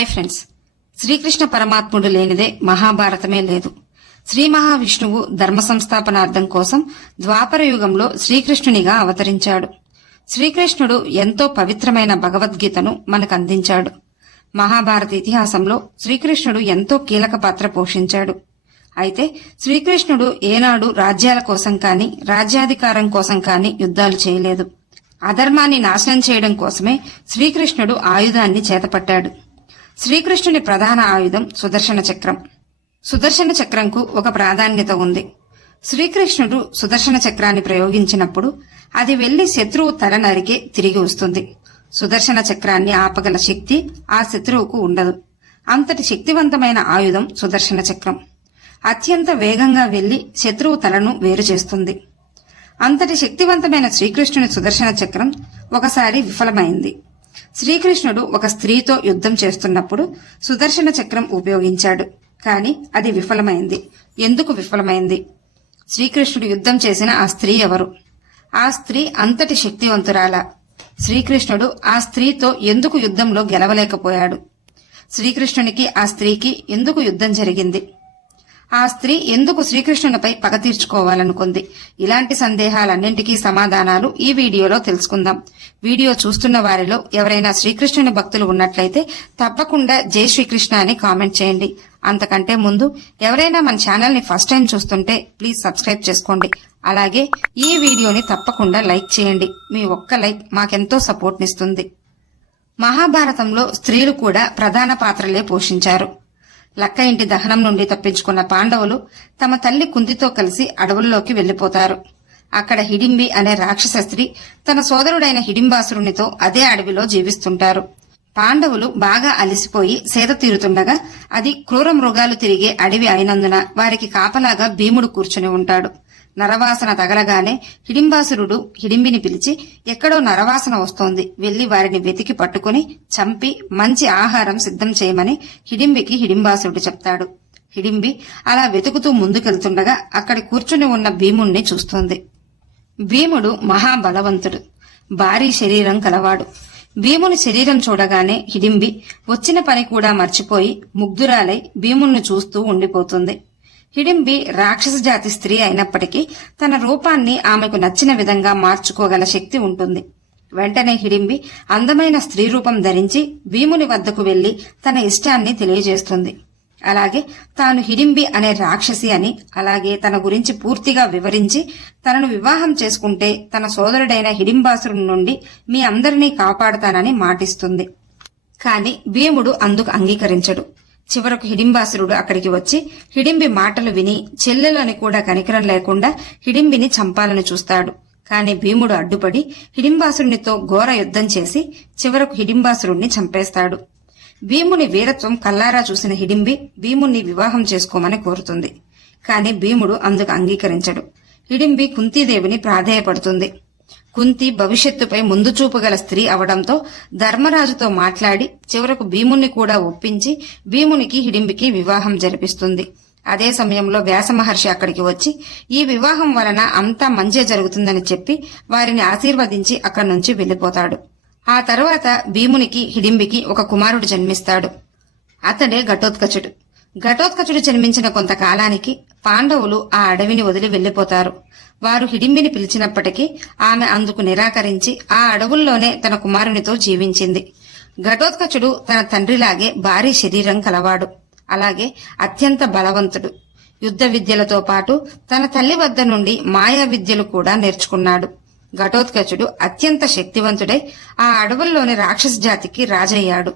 Hi friends, Srikrishna పరమాత్ముడు లేనిదే మహాభారతమే లేదు. శ్రీ మహావిష్ణువు ధర్మ సంస్థాపనార్థం కోసం ద్వాపర యుగంలో శ్రీకృష్ణునిగా అవతరించాడు. శ్రీకృష్ణుడు ఎంతో పవిత్రమైన భగవద్గీతను మనకందించాడు. మహాభారత ఇతిహాసంలో శ్రీకృష్ణుడు ఎంతో కీలక పాత్ర పోషించాడు. అయితే శ్రీకృష్ణుడు ఏనాడు రాజ్యాల కోసం కాని రాజ్యాధికారం కోసం కాని యుద్ధాలు చేయలేదు. అధర్మాన్ని నాశనం చేయడం కోసమే శ్రీకృష్ణుడు ఆయుధాన్ని చేతపట్టాడు. శ్రీకృష్ణుని ప్రధాన ఆయుధం సుదర్శన చక్రం. సుదర్శన చక్రంకు ఒక ప్రాధాన్యత ఉంది. శ్రీకృష్ణుడు సుదర్శన చక్రాన్ని ప్రయోగించినప్పుడు అది వెళ్లి శత్రువు తల నరికే తిరిగి వస్తుంది. సుదర్శన చక్రాన్ని ఆపగల శక్తి ఆ శత్రువుకు ఉండదు. అంతటి శక్తివంతమైన ఆయుధం సుదర్శన చక్రం. అత్యంత వేగంగా వెళ్లి శత్రువు తలను వేరు చేస్తుంది. అంతటి శక్తివంతమైన శ్రీకృష్ణుని సుదర్శన చక్రం ఒకసారి విఫలమైంది. శ్రీకృష్ణుడు ఒక స్త్రీతో యుద్ధం చేస్తున్నప్పుడు సుదర్శన చక్రం ఉపయోగించాడు. కాని అది విఫలమైంది. ఎందుకు విఫలమైంది? శ్రీకృష్ణుడు యుద్ధం చేసిన ఆ స్త్రీ ఎవరు? ఆ స్త్రీ అంతటి శక్తివంతురాలా? శ్రీకృష్ణుడు ఆ స్త్రీతో ఎందుకు యుద్ధంలో గెలవలేకపోయాడు? శ్రీకృష్ణునికి ఆ స్త్రీకి ఎందుకు యుద్ధం జరిగింది? ఆ స్త్రీ ఎందుకు శ్రీకృష్ణునిపై పగ తీర్చుకోవాలనుకుంది? ఇలాంటి సందేహాలన్నింటికీ సమాధానాలు ఈ వీడియోలో తెలుసుకుందాం. వీడియో చూస్తున్న వారిలో ఎవరైనా శ్రీకృష్ణుని భక్తులు ఉన్నట్లయితే తప్పకుండా జై శ్రీకృష్ణ అని కామెంట్ చేయండి. అంతకంటే ముందు ఎవరైనా మన ఛానల్ ని ఫస్ట్ టైం చూస్తుంటే ప్లీజ్ సబ్స్క్రైబ్ చేసుకోండి. అలాగే ఈ వీడియోని తప్పకుండా లైక్ చేయండి. మీ ఒక్క లైక్ మాకెంతో సపోర్ట్ నిస్తుంది. మహాభారతంలో స్త్రీలు కూడా ప్రధాన పాత్రలే పోషించారు. లక్క ఇంటి దహనం నుండి తప్పించుకున్న పాండవులు తమ తల్లి కుంతితో కలిసి అడవుల్లోకి వెళ్లిపోతారు. అక్కడ హిడింబి అనే రాక్షస స్త్రీ తన సోదరుడైన హిడింబాసురునితో అదే అడవిలో జీవిస్తుంటారు. పాండవులు బాగా అలసిపోయి సేద తీరుతుండగా అది క్రూర మృగాలు తిరిగే అడవి అయినందున వారికి కాపలాగా భీముడు కూర్చుని ఉంటాడు. నరవాసన తగలగానే హిడింబాసురుడు హిడింబిని పిలిచి, ఎక్కడో నరవాసన వస్తోంది, వెళ్లి వారిని వెతికి పట్టుకుని చంపి మంచి ఆహారం సిద్ధం చేయమని హిడింబికి హిడింబాసురుడు చెప్తాడు. హిడింబి అలా వెతుకుతూ ముందుకెళ్తుండగా అక్కడి కూర్చుని ఉన్న భీముణ్ణి చూస్తోంది. భీముడు మహాబలవంతుడు, భారీ శరీరం కలవాడు. భీముని శరీరం చూడగానే హిడింబి వచ్చిన పని కూడా మర్చిపోయి ముగ్ధురాలై భీముణ్ణి చూస్తూ ఉండిపోతుంది. హిడింబి రాక్షస జాతి స్త్రీ అయినప్పటికీ తన రూపాన్ని ఆమెకు నచ్చిన విధంగా మార్చుకోగల శక్తి ఉంటుంది. వెంటనే హిడింబి అందమైన స్త్రీ రూపం ధరించి భీముని వద్దకు వెళ్లి తన ఇష్టాన్ని తెలియజేస్తుంది. అలాగే తాను హిడింబి అనే రాక్షసి అని, అలాగే తన గురించి పూర్తిగా వివరించి తనను వివాహం చేసుకుంటే తన సోదరుడైన హిడింబాసురుడి నుండి మీ అందరినీ కాపాడుతానని మాటిస్తుంది. కాని భీముడు అందుకు అంగీకరించడు. చివరకు హిడింబాసురుడు అక్కడికి వచ్చి హిడింబి మాటలు విని చెల్లెలని కూడా కనికరం లేకుండా హిడింబిని చంపాలని చూస్తాడు. కాని భీముడు అడ్డుపడి హిడింబాసురునితో ఘోర యుద్ధం చేసి చివరకు హిడింబాసురుణ్ణి చంపేస్తాడు. భీముని వీరత్వం కల్లారా చూసిన హిడింబి భీముణ్ణి వివాహం చేసుకోమని కోరుతుంది. కాని భీముడు అందుకు అంగీకరించడు. హిడింబి కుంతీదేవిని ప్రాధేయపడుతుంది. కుంతి భవిష్యత్తుపై ముందు చూపు గల స్త్రీ అవడంతో ధర్మరాజుతో మాట్లాడి చివరకు భీముణ్ణి కూడా ఒప్పించి భీమునికి హిడింబికి వివాహం జరిపిస్తుంది. అదే సమయంలో వ్యాస మహర్షి అక్కడికి వచ్చి ఈ వివాహం వలన అంతా మంచే జరుగుతుందని చెప్పి వారిని ఆశీర్వదించి అక్కడి నుంచి వెళ్లిపోతాడు. ఆ తరువాత భీమునికి హిడింబికి ఒక కుమారుడు జన్మిస్తాడు. అతడే ఘటోత్కచుడు. ఘటోత్కచుడు జన్మించిన కొంతకాలానికి పాండవులు ఆ అడవిని వదిలి వెళ్లిపోతారు. వారు హిడింబిని పిలిచినప్పటికీ ఆమె అందుకు నిరాకరించి ఆ అడవుల్లోనే తన కుమారునితో జీవించింది. ఘటోత్కచుడు తన తండ్రిలాగే భారీ శరీరం కలవాడు. అలాగే అత్యంత బలవంతుడు. యుద్ధ విద్యలతో పాటు తన తల్లి వద్ద నుండి మాయా విద్యలు కూడా నేర్చుకున్నాడు. ఘటోత్కచుడు అత్యంత శక్తివంతుడై ఆ అడవుల్లోని రాక్షస జాతికి రాజయ్యాడు.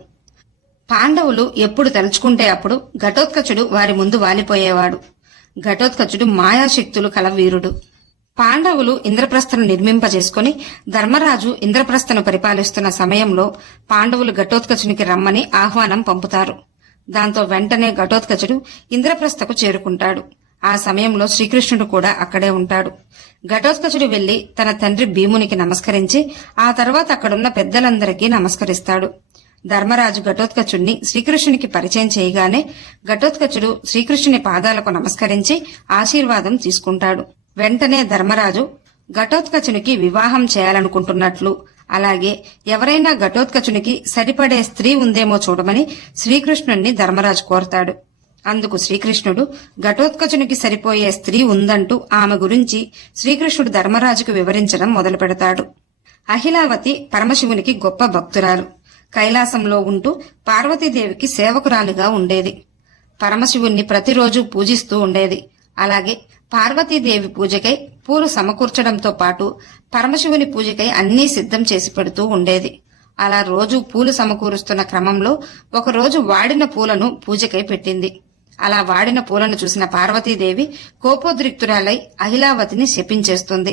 పాండవులు ఎప్పుడు తలుచుకుంటే అప్పుడు ఘటోత్కచుడు వారి ముందు వాలిపోయేవాడు. ఘటోత్కచుడు మాయాశక్తులు కల వీరుడు. పాండవులు ఇంద్రప్రస్థను నిర్మింపజేసుకుని ధర్మరాజు ఇంద్రప్రస్థను పరిపాలిస్తున్న సమయంలో పాండవులు ఘటోత్కచునికి రమ్మని ఆహ్వానం పంపుతారు. దాంతో వెంటనే ఘటోత్కచుడు ఇంద్రప్రస్థకు చేరుకుంటాడు. ఆ సమయంలో శ్రీకృష్ణుడు కూడా అక్కడే ఉంటాడు. ఘటోత్కచుడు వెళ్లి తన తండ్రి భీమునికి నమస్కరించి ఆ తర్వాత అక్కడున్న పెద్దలందరికీ నమస్కరిస్తాడు. ధర్మరాజు ఘటోత్కచుడిని శ్రీకృష్ణునికి పరిచయం చేయగానే ఘటోత్కచుడు శ్రీకృష్ణుని పాదాలకు నమస్కరించి ఆశీర్వాదం తీసుకుంటాడు. వెంటనే ధర్మరాజు ఘటోత్కచునికి వివాహం చేయాలనుకుంటున్నట్లు, అలాగే ఎవరైనా ఘటోత్కచునికి సరిపడే స్త్రీ ఉందేమో చూడమని శ్రీకృష్ణుణ్ణి ధర్మరాజు కోరతాడు. అందుకు శ్రీకృష్ణుడు ఘటోత్కచునికి సరిపోయే స్త్రీ ఉందంటూ ఆమె గురించి శ్రీకృష్ణుడు ధర్మరాజుకు వివరించడం మొదలు పెడతాడు. అహిలావతి పరమశివునికి గొప్ప భక్తురాలు. కైలాసంలో ఉంటూ పార్వతీదేవికి సేవకురాలిగా ఉండేది. పరమశివుణ్ణి ప్రతిరోజు పూజిస్తూ ఉండేది. అలాగే పార్వతీదేవి పూజకై పూలు సమకూర్చడంతో పాటు పరమశివుని పూజకై అన్నీ సిద్ధం చేసి పెడుతూ ఉండేది. అలా రోజు పూలు సమకూరుస్తున్న క్రమంలో ఒకరోజు వాడిన పూలను పూజకై పెట్టింది. అలా వాడిన పూలను చూసిన పార్వతీదేవి కోపోద్రిక్తురాలై అహిలావతిని శపించేస్తుంది.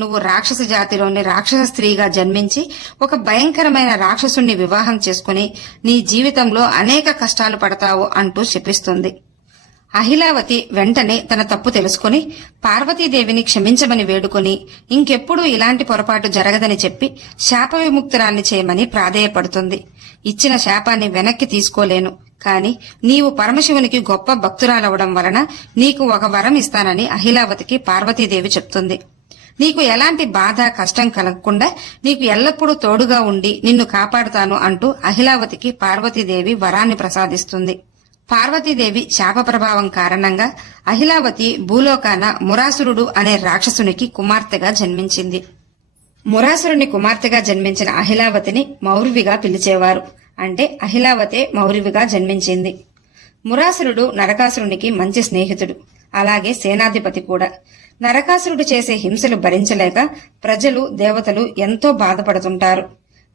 నువ్వు రాక్షస జాతిలోని రాక్షస స్త్రీగా జన్మించి ఒక భయంకరమైన రాక్షసుణ్ణి వివాహం చేసుకుని నీ జీవితంలో అనేక కష్టాలు పడతావు అంటూ శపిస్తుంది. అహిలావతి వెంటనే తన తప్పు తెలుసుకుని పార్వతీదేవిని క్షమించమని వేడుకొని ఇంకెప్పుడూ ఇలాంటి పొరపాటు జరగదని చెప్పి శాప విముక్తురాల్ని చేయమని ప్రాధేయపడుతుంది. ఇచ్చిన శాపాన్ని వెనక్కి తీసుకోలేను, కాని నీవు పరమశివునికి గొప్ప భక్తురాలవడం వలన నీకు ఒక వరం ఇస్తానని అహిలావతికి పార్వతీదేవి చెప్తుంది. నీకు ఎలాంటి బాధ కష్టం కలగకుండా నీకు ఎల్లప్పుడూ తోడుగా ఉండి నిన్ను కాపాడుతాను అంటూ అహిలావతికి పార్వతీదేవి వరాన్ని ప్రసాదిస్తుంది. పార్వతీదేవి శాప ప్రభావం కారణంగా అహిలావతి భూలోకాన మురాసురుడు అనే రాక్షసునికి కుమార్తెగా జన్మించింది. మురాసురుని కుమార్తెగా జన్మించిన అహిలావతిని మౌర్విగా పిలిచేవారు. అంటే అహిలావతే మౌర్విగా జన్మించింది. మురాసురుడు నరకాసురునికి మంచి స్నేహితుడు, అలాగే సేనాధిపతి కూడా. నరకాసురుడు చేసే హింసలు భరించలేక ప్రజలు దేవతలు ఎంతో బాధపడుతుంటారు.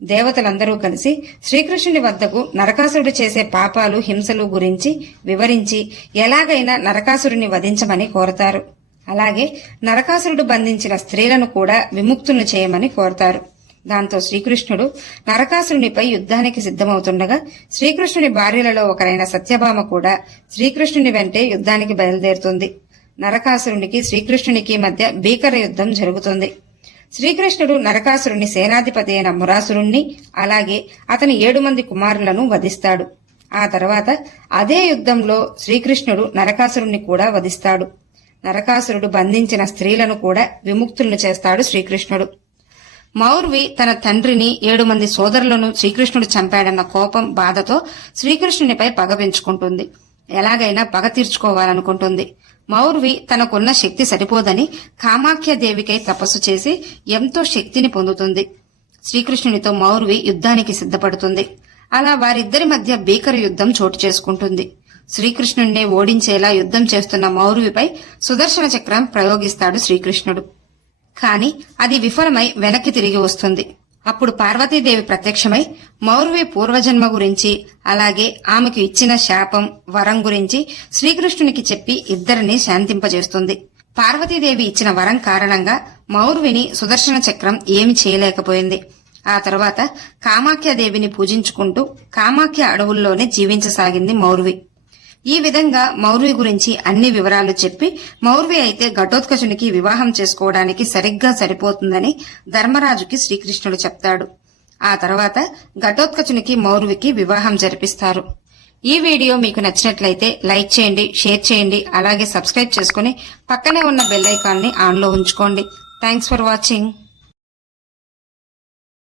దేవతలందరూ కలిసి శ్రీకృష్ణుని వద్దకు నరకాసురుడు చేసే పాపాలు హింసలు గురించి వివరించి ఎలాగైనా నరకాసురుని వధించమని కోరతారు. అలాగే నరకాసురుడు బంధించిన స్త్రీలను కూడా విముక్తులను చేయమని కోరతారు. దాంతో శ్రీకృష్ణుడు నరకాసురునిపై యుద్ధానికి సిద్ధమవుతుండగా శ్రీకృష్ణుని భార్యలలో ఒకరైన సత్యభామ కూడా శ్రీకృష్ణుని వెంటే యుద్ధానికి బయలుదేరుతుంది. నరకాసురునికి శ్రీకృష్ణునికి మధ్య భీకర యుద్ధం జరుగుతుంది. శ్రీకృష్ణుడు నరకాసురుని సేనాధిపతి అయిన మురాసురుణ్ణి అలాగే అతని 7 మంది కుమారులను వధిస్తాడు. ఆ తర్వాత అదే యుద్ధంలో శ్రీకృష్ణుడు నరకాసురుణ్ణి కూడా వధిస్తాడు. నరకాసురుడు బంధించిన స్త్రీలను కూడా విముక్తులను చేస్తాడు శ్రీకృష్ణుడు. మౌర్వి తన తండ్రిని 7 మంది సోదరులను శ్రీకృష్ణుడు చంపాడన్న కోపం బాధతో శ్రీకృష్ణునిపై పగ పెంచుకుంటుంది. ఎలాగైనా పగ తీర్చుకోవాలనుకుంటుంది. మౌర్వి తనకున్న శక్తి సరిపోదని కామాఖ్యాదేవికై తపస్సు చేసి ఎంతో శక్తిని పొందుతుంది. శ్రీకృష్ణునితో మౌర్వి యుద్ధానికి సిద్ధపడుతుంది. అలా వారిద్దరి మధ్య భీకర యుద్ధం చోటు చేసుకుంటుంది. శ్రీకృష్ణుణ్ణి ఓడించేలా యుద్ధం చేస్తున్న మౌర్విపై సుదర్శన చక్రం ప్రయోగిస్తాడు శ్రీకృష్ణుడు. కాని అది విఫలమై వెనక్కి తిరిగి వస్తుంది. అప్పుడు పార్వతీదేవి ప్రత్యక్షమై మౌర్వి పూర్వజన్మ గురించి అలాగే ఆమెకు ఇచ్చిన శాపం వరం గురించి శ్రీకృష్ణునికి చెప్పి ఇద్దరిని శాంతింపజేస్తుంది. పార్వతీదేవి ఇచ్చిన వరం కారణంగా మౌర్విని సుదర్శన చక్రం ఏమి చేయలేకపోయింది. ఆ తర్వాత కామాఖ్యాదేవిని పూజించుకుంటూ కామాఖ్య అడవుల్లోనే జీవించసాగింది మౌర్వి. ఈ విధంగా మౌర్వి గురించి అన్ని వివరాలు చెప్పి మౌర్వి అయితే ఘటోత్కచునికి వివాహం చేసుకోవడానికి సరిగ్గా సరిపోతుందని ధర్మరాజుకి శ్రీకృష్ణుడు చెప్తాడు. ఆ తర్వాత ఘటోత్కచునికి మౌర్వికి వివాహం జరిపిస్తారు. ఈ వీడియో మీకు నచ్చినట్లయితే లైక్ చేయండి, షేర్ చేయండి, అలాగే సబ్స్క్రైబ్ చేసుకుని పక్కనే ఉన్న బెల్ ఐకాన్ ని ఆన్ లో ఉంచుకోండి. Thanks for watching.